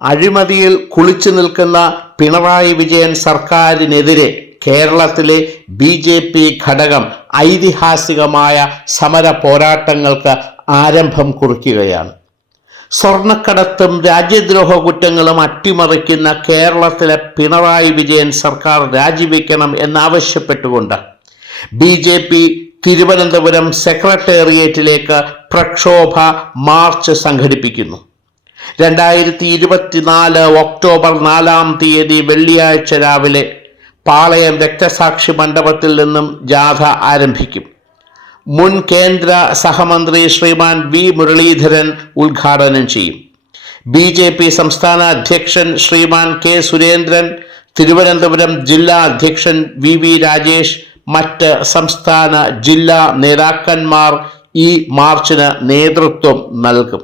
അഴിമതിയിൽ കുളിച്ചു നിൽക്കുന്ന പിണറായി വിജയൻ സർക്കാരിനെതിരെ കേരളത്തിലെ BJP ഘടകം ഐതിഹാസികമായ സമര പോരാട്ടങ്ങൾക്ക് ആരംഭം കുറിക്കുകയാണ്. സ്വർണ്ണക്കടത്തും രാജ്യദ്രോഹ കുറ്റങ്ങളും അട്ടിമറിക്കുന്ന കേരളത്തിലെ പിണറായി വിജയൻ സർക്കാർ രാജിവെക്കണം എന്നാവശ്യപ്പെട്ടുകൊണ്ട് BJP തിരുവനന്തപുരം സെക്രട്ടേറിയറ്റിലേക്ക് പ്രക്ഷോഭ മാർച്ച് സംഘടിപ്പിക്കുന്നു. 2024 ഒക്ടോബർ 4 വെള്ളിയാഴ്ച രാവിലെ പാളയം രക്തസാക്ഷി മണ്ഡപത്തിൽ നിന്നും ജാഥ ആരംഭിക്കും. മുൻ കേന്ദ്ര സഹമന്ത്രി ശ്രീമാൻ V മുരളീധരൻ ഉദ്ഘാടനം ചെയ്യും. BJP സംസ്ഥാന അധ്യക്ഷൻ ശ്രീമാൻ K സുരേന്ദ്രൻ, തിരുവനന്തപുരം ജില്ലാ അധ്യക്ഷൻ VV രാജേഷ്, മറ്റ് സംസ്ഥാന ജില്ലാ നേതാക്കന്മാർ ഈ മാർച്ചിന് നേതൃത്വം നൽകും.